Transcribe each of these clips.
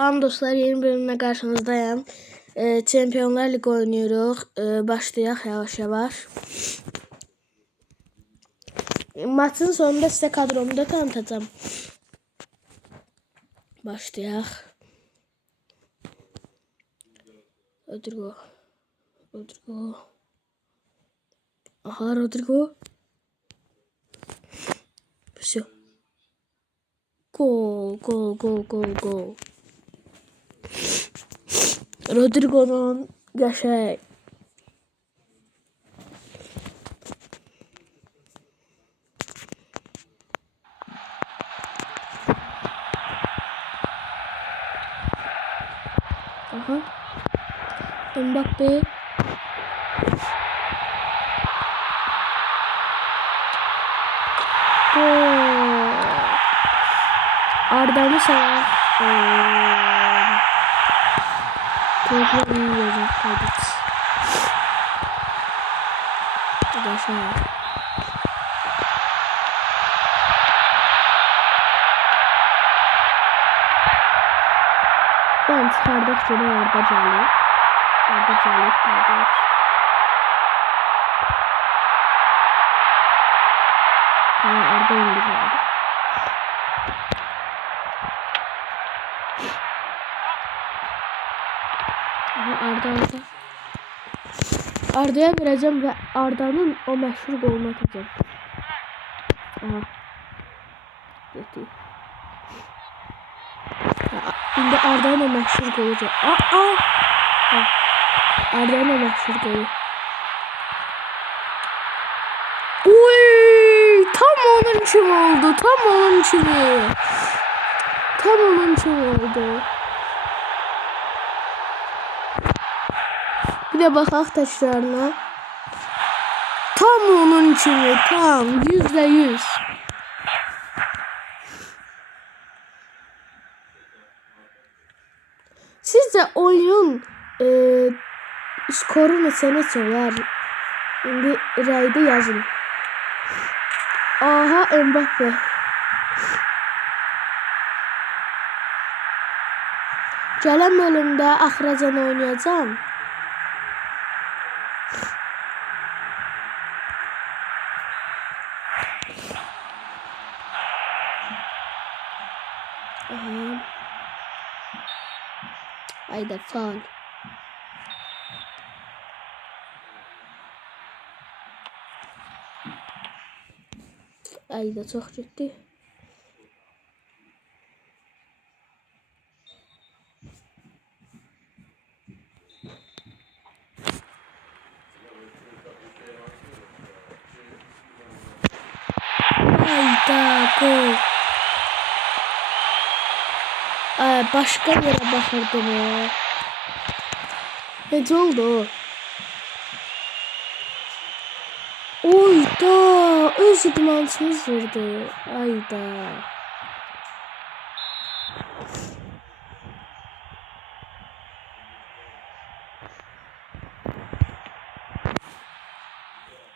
Salam dostlar, yeni bölümle karşınızdayım. Çempionlar Ligi oynuyoruz. Başlayaq yavaş yavaş. Maçın sonunda size kadromu da tanıtacağım. Başlayaq. Rodrigo. Aha, Rodrigo. Все. Gol. Rodrigo'nun qəşəng. Aha. Mbappe. Arda'nı sever. Topla iyi yazın. Kaydet. Geçelim. Ben çıkardıkça da orada canlı. Orada indirdi. Arda'ya vereceğim ve Arda'nın o meşhur golünü atacağım. Aha. Yetti. Şimdi Arda'nın o meşhur golü. Arda'nın o meşhur golü. Uy, tam onun için oldu. Tam onun için oldu. Bir de bakaq taşlarına. Tam onun için, tam %100. Sizce oyun skoru neçə olar? İndi rəydə yazın. Aha, Mbappe. Gələn bölümdə axıracan oynayacağım. Aha. Hayda, faul. Hayda, çok ciddi. Hayda, gol. Başka yere bakırdım ya. Ne oldu? Oyda, öz idmansımız vurdu. Ayda.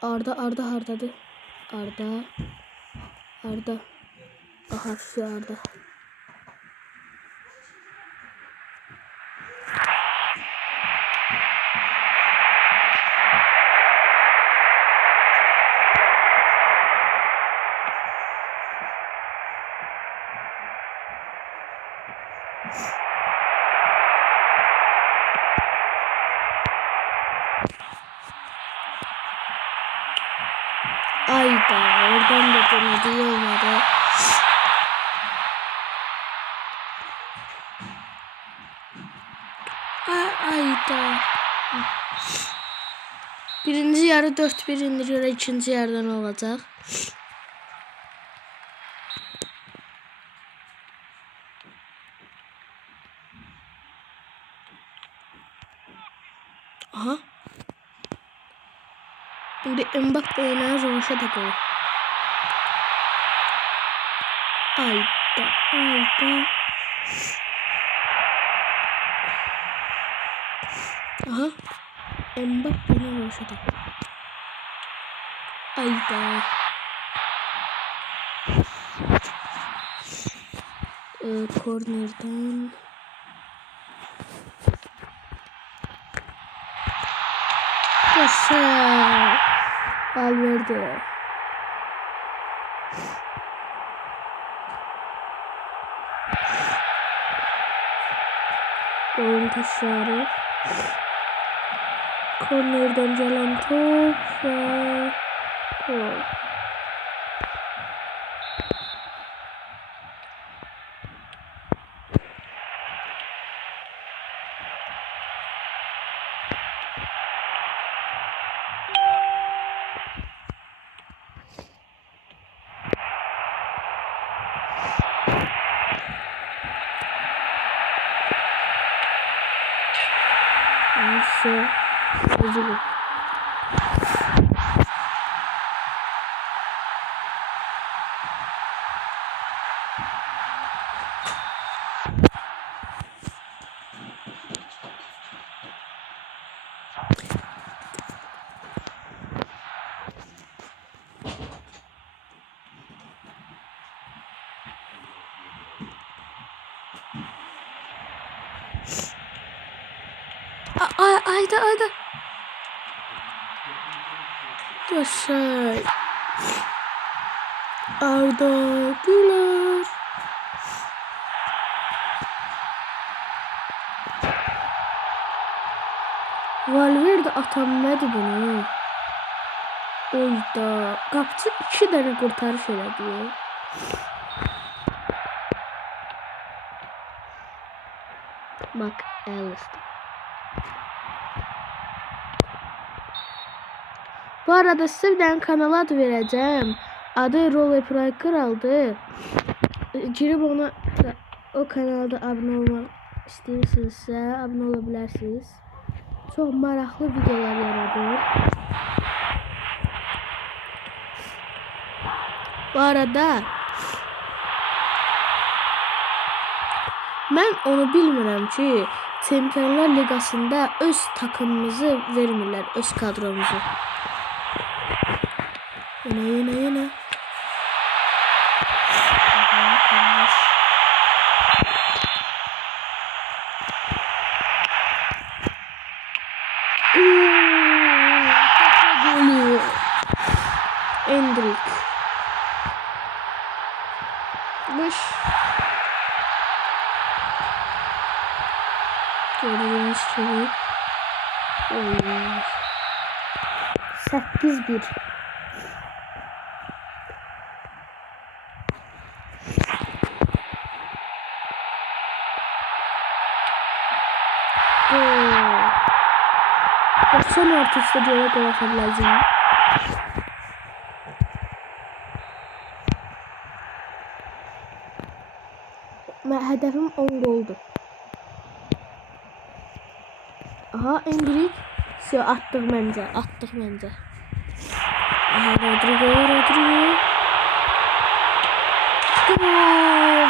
Arda hardadır? Arda. Aha, şu Arda. Ayda, oradan da denedi, olmadı. Ayda. Birinci yarı 4-1 göre ikinci yerden olacak. Aha. Şimdi Mbappe ile Roş'a da gol. Ayda. Aha. Mbappe ile Roş'a da gol. Ayda. Kornerden Yaşa. Valverde. Golün tekrarı. Kornerden gelen top ve gol. Neyse. Özür. Ayda. Yaşa. Arda Güler. Valverde atanmadı bunu. Oyda. Qapıcı 2 dənə qurtarış elədi. Bak Alistair. Bu arada size bir tane kanala adı vereceğim. Adı Roleplay Kral'dı. Girip ona o kanalda abone olmak istiyorsanızsa abone olabilirsiniz. Çok maraqlı videolar yaradır. Bu arada ben onu bilmirəm ki, Çempionlar Liqasında öz takımımızı vermirlər, öz kadromuzu. Yine. Golü. Endrick. Beş. Gördüğünüz gibi. 8-1. Son artışta diye gol atabileceğim. Hedefim 10 goldu. Aha Endrick. Attık bence. Aha Rodrigo. Gol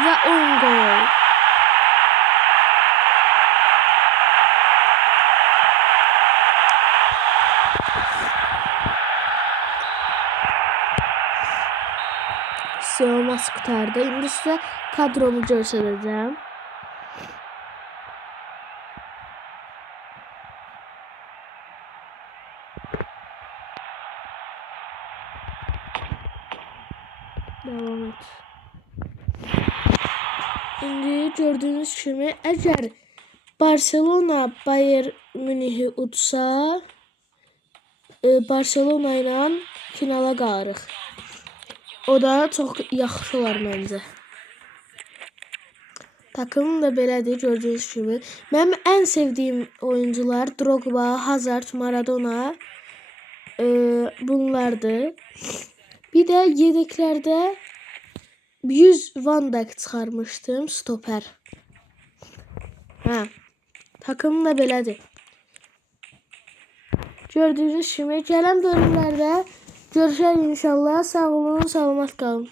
ve 10 gol. Sığılmaz kurtardı. Şimdi size kadromu göstereceğim. Devam et. Şimdi gördüğünüz gibi eğer Barcelona Bayern Münih'i utsa Barcelona ile finala qalırıq. O da çok yaxşı olar məncə. Takımım da belədir gördüğünüz gibi. Mənim en sevdiğim oyuncular Drogba, Hazard, Maradona bunlardır. Bir de yedeklerde 100 Van Dijk çıxarmışdım stoper. Takımım da belədir. Gördüğünüz gibi gələn bölümlərdə görüşək inşallah. Sağ olun, salamat qalın.